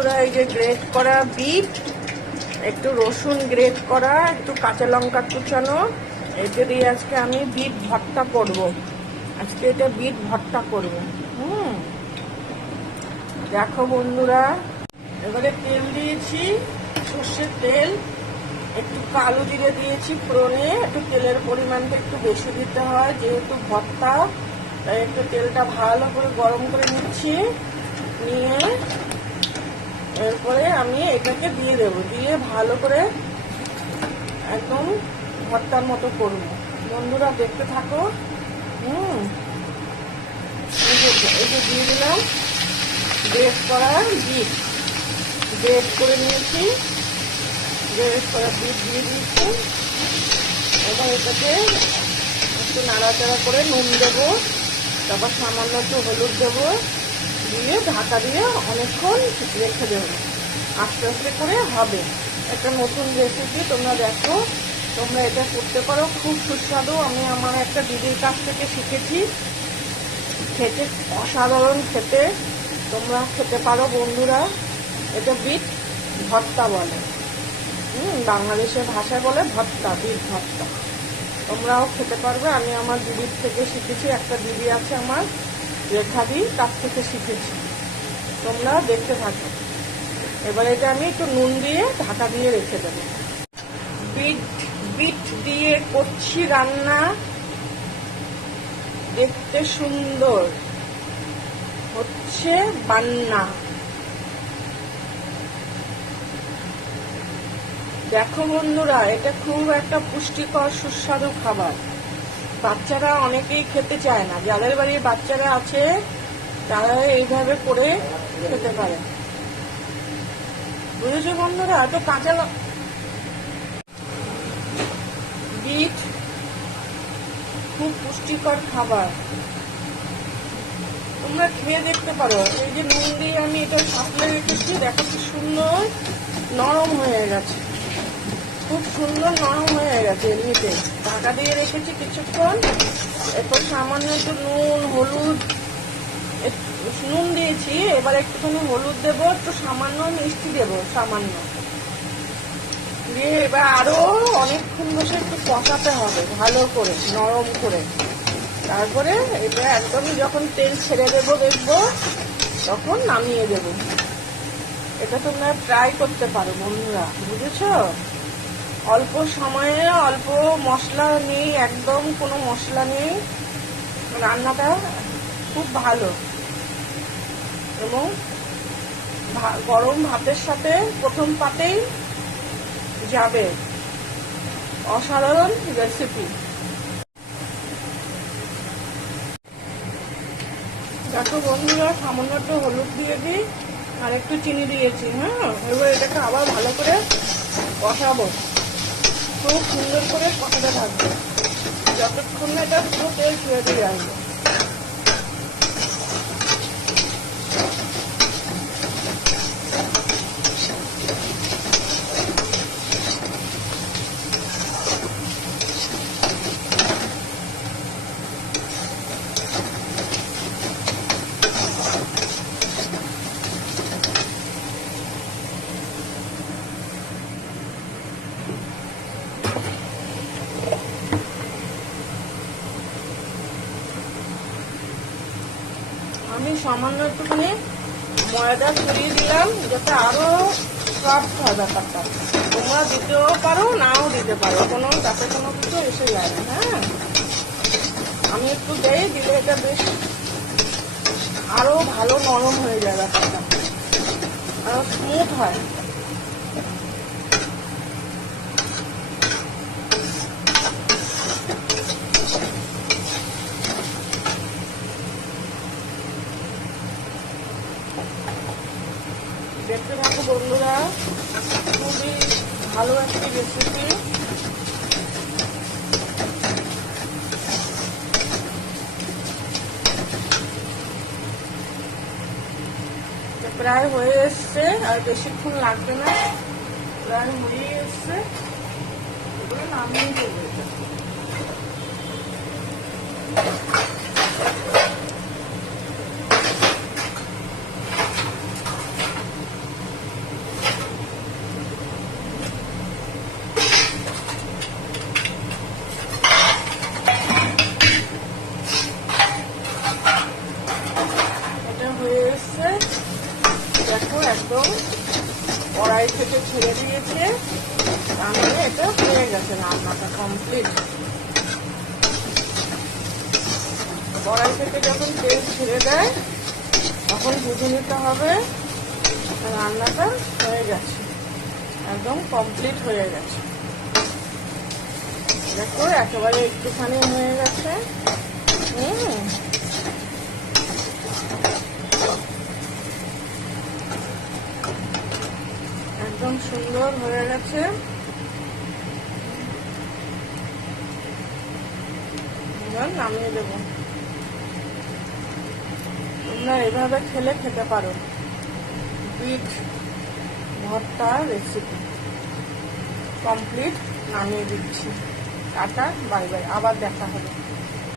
বন্ধুরা, এই যে গ্রেট করা বিট, একটু রসুন গ্রেট করা, একটু কাঁচা লঙ্কা কুচানো, এটা দিয়ে আজকে আমি বিট ভর্তা করব। আজকে এটা বিট ভর্তা করব। দেখো বন্ধুরা, এবারে তেল দিয়েছি, সর্ষের তেল, একটু কালো জিরে দিয়েছি ফোড়নে। একটু তেলের পরিমাণটা একটু বেশি দিতে হয়, যেহেতু ভর্তা, তাই একটু তেলটা ভালো করে গরম করে নিচ্ছি। নিয়ে এরপরে আমি এটাকে দিয়ে দেবো, দিয়ে ভালো করে একদম ভর্তার মতো করবো। বন্ধুরা দেখতে থাকো। এই যে দিয়ে দিলাম গ্রেট করা বিট, গ্রেট করে নিয়েছি, গ্রেট করা বিট দিয়ে দিয়েছি। এবার এটাকে একটু নাড়াচাড়া করে নুন দেবো, তারপর সামান্য একটু হলুদ দেবো, দিয়ে ঢাকা দিয়ে অনেকক্ষণ রেখে দেবো। আস্তে আস্তে করে হবে। একটা নতুন রেসিপি, তোমরা দেখো, তোমরা এটা করতে পারো, খুব সুস্বাদু। আমি আমার একটা দিদির কাছ থেকে শিখেছি, খেতে অসাধারণ খেতে। তোমরা খেতে পারো বন্ধুরা। এটা বিট ভর্তা বলে, বাংলাদেশের ভাষায় বলে ভর্তা, বিট ভর্তা। তোমরাও খেতে পারবে। আমি আমার দিদির থেকে শিখেছি, একটা দিদি আছে আমার, রেখাদি, কাছ থেকে শিখেছি। তোমরা দেখতে থাকো। এবার এটা আমি একটু নুন দিয়ে ঢাকা দিয়ে রেখে দেবো। বিট দিয়ে করছি রান্না, দেখতে সুন্দর হচ্ছে বান্না। দেখো বন্ধুরা, এটা খুব একটা পুষ্টিকর সুস্বাদু খাবার। বাচ্চারা অনেকেই খেতে চায় না, যাদের বাড়ির বাচ্চারা আছে তারা এইভাবে করে খেতে পারে। বুঝেছো বন্ধুরা? তো কাঁচা বিট খুব পুষ্টিকর খাবার, তোমরা খেয়ে দেখতে পারো। এই যে নুন দিয়ে আমি এটা সাঁতলে রেখেছি, দেখো কি সুন্দর নরম হয়ে গেছে, খুব সুন্দর নরম হয়ে গেছে। এমনিতে ঢাকা দিয়ে রেখেছি কিছুক্ষণ। এরপর সামান্য একটু নুন, হলুদ, নুন দিয়েছি, এবার একটুখানি হলুদ দেবো, একটু সামান্য মিষ্টি দেবো, সামান্য দিয়ে এবার আরো অনেকক্ষণ বসে একটু কষাতে হবে ভালো করে, নরম করে। তারপরে এটা একদমই যখন তেল ছেড়ে দেবো দেখবো, তখন নামিয়ে দেব। এটা তোমরা ট্রাই করতে পারো বন্ধুরা, বুঝেছো? অল্প সময়ে, অল্প মশলা নেই, একদম কোনো মশলা নেই, রান্নাটা খুব ভালো। এবং গরম ভাতের সাথে প্রথম পাতেই যাবে। অসাধারণ রেসিপি। দেখো বন্ধুরা, সামান্য একটু হলুদ দিয়ে দিই আর একটু চিনি দিয়েছি। এবার এটাকে আবার ভালো করে কষাবো, খুব সুন্দর করে কষাতে থাকবে যতক্ষণ না এটা পুরো তেল ছেড়ে দিয়ে আসবে। আমি সামান্য একটুখানি ময়দা ছড়িয়ে দিলাম, যাতে আরো সফট হয় ব্যাপারটা। তোমরা দিতেও পারো, নাও দিতে পারো, তাতে কোনো কিছু এসে যায় না। আমি একটু দিলে এটা বেশ আরো ভালো নরম হয়ে যায়, ব্যাপারটা আরো স্মুথ হয়। দেখতে থাকো বন্ধুরা, খুবই ভালো একটি রেসিপি। প্রায় হয়ে এসছে, আর বেশিক্ষণ লাগবে না, প্রায় হয়ে এসছে। এগুলো নামিয়ে দেবো। একদম কড়াই থেকে ছেড়ে দিয়েছে, তাহলে এটা হয়ে গেছে, রান্নাটা কমপ্লিট। কড়াই থেকে যখন তেল ছেড়ে দেয় তখন বুঝে নিতে হবে রান্নাটা হয়ে গেছে, একদম কমপ্লিট হয়ে গেছে। দেখো একেবারে একটুখানি হয়ে গেছে। একদম সুন্দর হয়ে গেছে। নামিয়ে দেবো। তোমরা এভাবে খেতে পারো বিট ভর্তা রেসিপি। কমপ্লিট, নামিয়ে দিচ্ছি। টাটা, বাই বাই, আবার দেখা হবে।